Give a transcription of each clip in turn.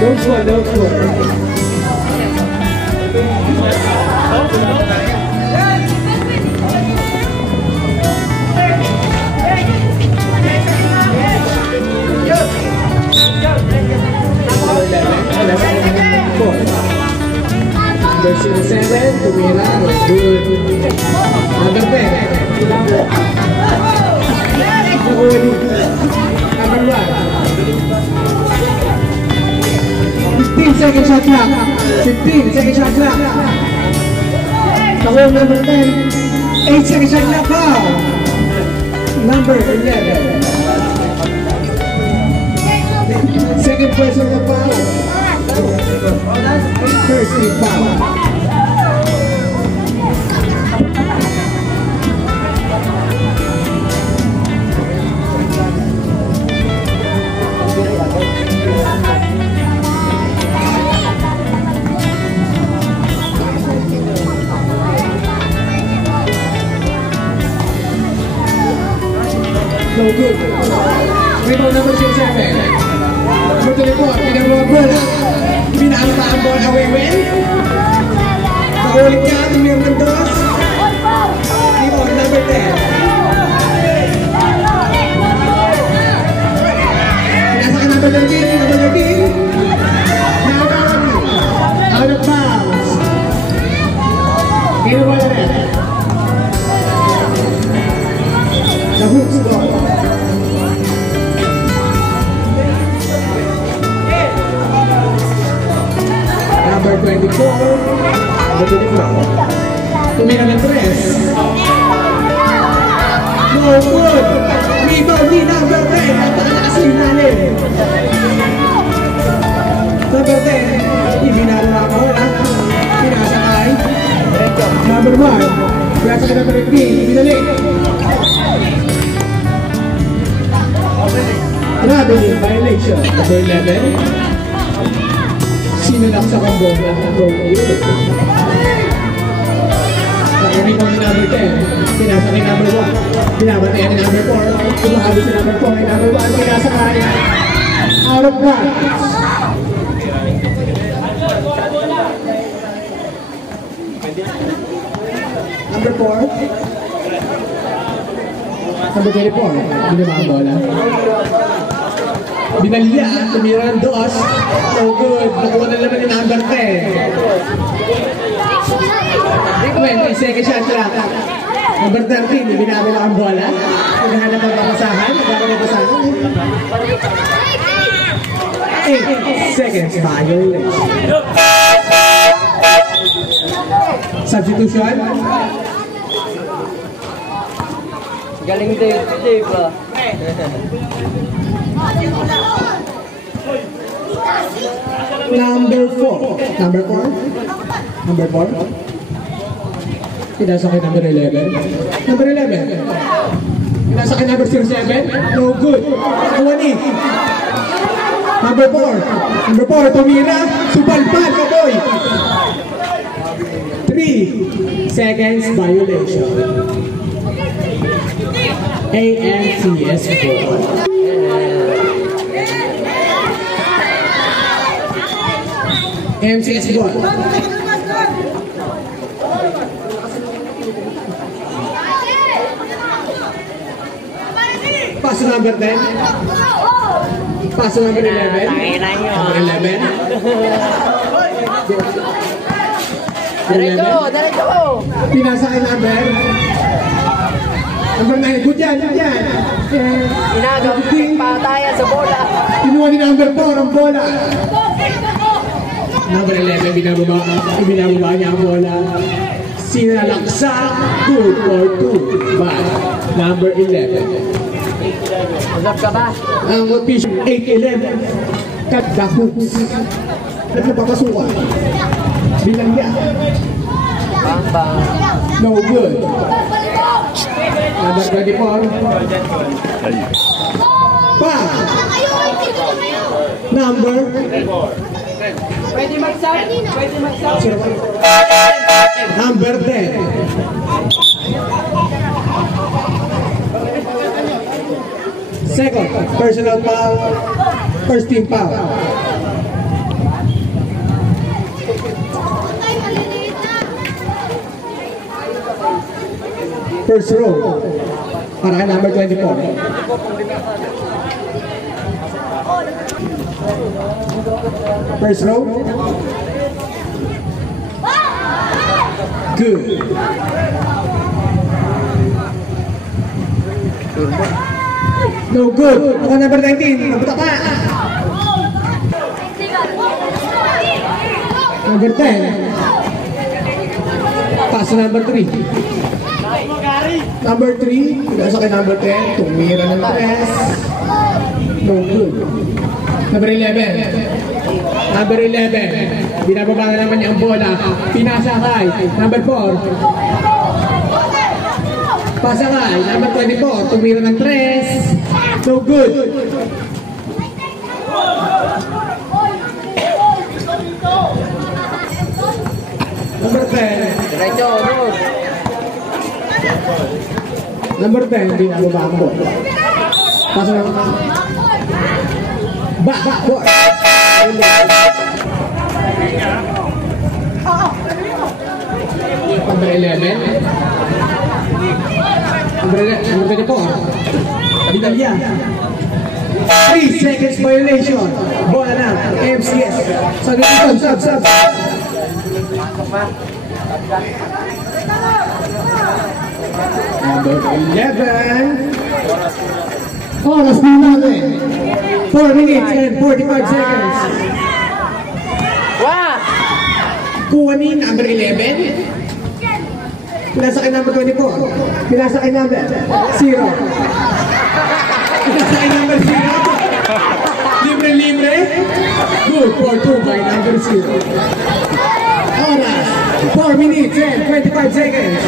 Those one. Number 07, Tumira, good. Number 10. Number 1. 15 second shot clock. 15 second shot clock. Number 10. 8 second shot clock. Foul. Number 11. Second personal foul. First team foul. No good. Rebound number 7. Number 24, pinagawa bola. Pinakita ang bola away-win. Paulit ka, tumiyong ng dos. Rebound number 10. Pinasa ka number 13, number 13. Out of bounds. Kinuha na rin. The hooks ball. Number 24. Number 24. Tumira ng 3. No good. Rebound ni number 10. Napakalakas yung nalim. Number 10. Ibinaro na ako. Pinasakay. Number 1. Pinasa ka number 3. Ibinali. Traveling violation. Number 11. Sinulak sa combo na number 2. Nakarinig mo ni number 10. Pinasa kay number 1. Pinabatay ni number 4. Kumahalo si number 4 kay number 1. Pinasakay. Out of bounds. Number 4. Number 24. Binaba ang bola. Binalya, tumira ng dos. So good. Nakuha na naman yung number 10. 20 second shot clock. Number 13, binaba ang bola. Hinahanap ang papasahan. Nagkakapasahan. 8 seconds. Violation. Substitution. Galing Dave ah. Number 4. Number 4. Number 4. Pinasa kay number 11. Number 11. Pinasa kay number 07. No good. Kuwani. Number 4. Number 4. Tumira. Supalpal ka boy. 3 seconds violation. ANCS ball. MCS ball. Pass number 10. Pass number 11. Number 11. Diretso! Pinasa kay number. Number 9. Good yan. Inagaw patayan sa bola. Kinuha ni number 4 ang bola. Number 11, binababa niya ang bola. Sinalaksa, good for 2. But number 11. Masap ka ba? Ang official 8-11. Cut the hooks. Nagpapasukan. Bilang niya. Bang. No good. Number 24. Pa. Number. Pwede mag-sub? Number 10. Second, personal foul. First team foul. First row. Para kay number 24. First row. Good. No good. Ako number 19. Nabuta pa. Number 10. Pass number 3. Number 3. Nasa kay number 10. Tumira ng press. No good. Number 11. Number 11. Binababa na naman niya ang bola. Pinasakay. Number 4. Pasakay. Number 24. Tumira ng press. No good. Number 10. Diretso, good. Number 10. Binababa ang bola. Pasok na. Back. Number 11. Number 24. Vidalya. 3 seconds violation. Bola na. MCS. Sub. Number 11. Oras na natin. 4 minutes and 45 seconds. Wow! Kuha ni number 11. Pinasa kay number 24. Pinasa kay number 0. Pinasa kay number 0. Libre. Good for 2 by number 0. Oras. 4 minutes and 25 seconds.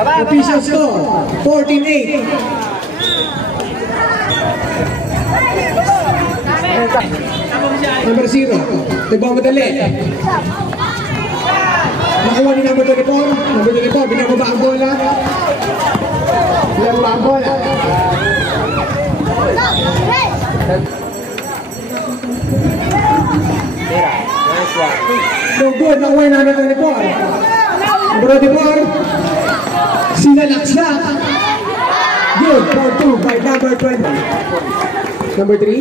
Official score. 14-8. Number 0. Nagmamadali. Nakuha ni number 24. Number 24. Binababa ang bola. No good. Nakuha ni number 24. Number 24. Sinalaksak. Good for 2 by number 20. Number 3.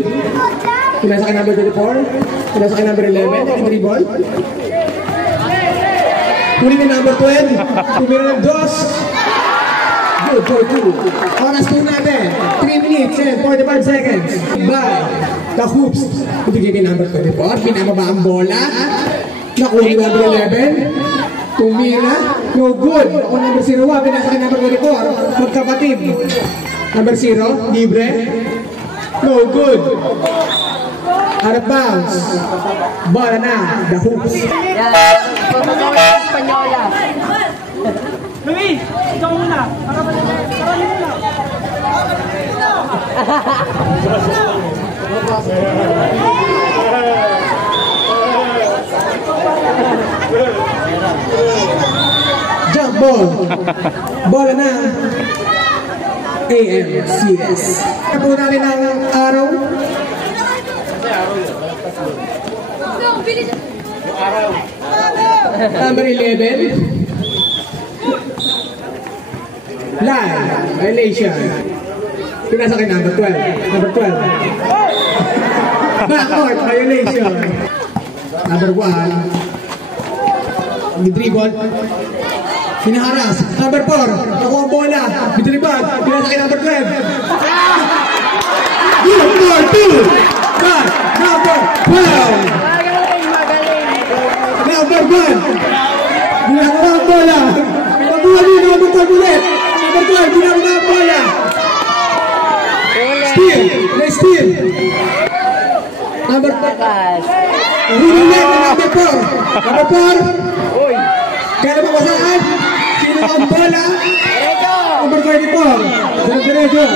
Pinasa kay number 24. Pinasa kay number 11. And 3 ball. Huli ni number 12. Tumira ng dos. Good for 2. Oras po natin. 3 minutes and 45 seconds. By the hoops. Ibigay kay number 24. Pinababa ang bola. Nakuha ni number 11. Tumira. No good. Ako number 0. Pinasa kay number 24. Magkapatid. Number 0. Libre. No good. Out of bounds. Bola na. The hoops. Yan. Pagpapagawa ng Espanyola. Luis, ikaw muna. Karami muna. Jump ball. Bola na. AMCS. Kapo namin ang araw. Number 11. Live. Violation. Pinasa kay number 12. Number 12. Backcourt. Violation. Number 1. Dribble. Hinaharas. Number 4. Nakuha ang bola. Bitribag. Pinasa kay number 12. Good for 2. Back. Number 12. Number 1. Binakuha ang bola. Nakuha niyo number 12 ulit. Number 12. Binakuha ang bola. Steal. May steal. Number 4. Huli number 4. Number 4. Uy! Kaya naman masaan? Sino ang bola? Diretso! Number 24. Diretso.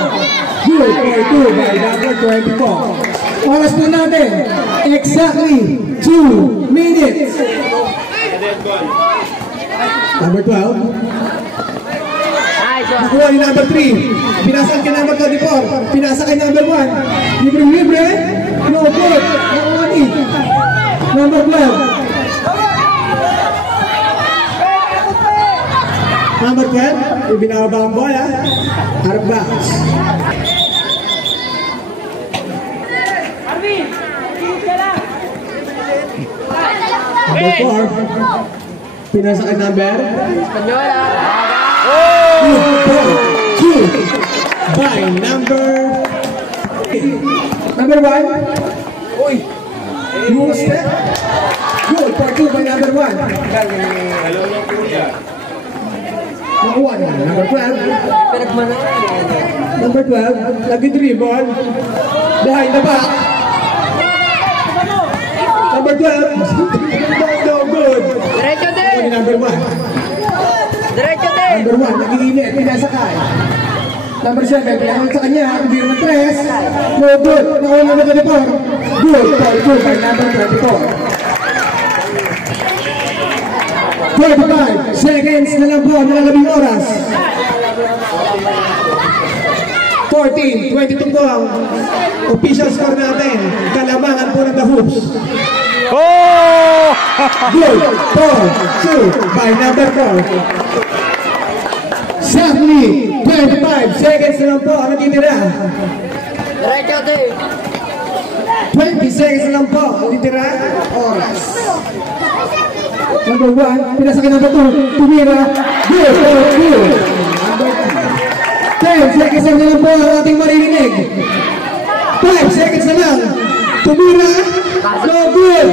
Good for 2 by number 24. Oras po natin. Exactly 2 minutes. Number 12. Nice one. Nakuha ni number 3. Pinasa kay number 24. Pinasa kay number 1. Libre. No good. Nakuha ni number 12. Number 12. Ibinababa ang bola. Out of bounds. Arvin! Tingin ka lang! Number 4. Pinasa kay number Espanyola. 2 by number 1. Uy! Yung step. Good for 2 by number 1. Nakuha na. Number 12. Pinagmanan. Number 12. Lagi dribble. Behind the back. Number 12. No good. Diretso din! Only number 1. Diretso din! Number 1. Nagiinit. Pinasakay. Number 7. Pinakot sa kanya. Hindi naman 3. No good. Nakuha na number 4. Good for 2 by number 24. 45 seconds na lang po, nalalabing oras. 14-22 po ang official score natin. Kalamangan po ng The Hoops. Good for 2 by number 4. Exactly 25 seconds na lang po ang natitira. Diretso din! 20 seconds na lang po ang natitira. Oras. Number 1, pinasakay number 2, tumira, good for 2. Number 10 seconds na lang po ang ating maririnig. 5 seconds na lang, tumira, no good.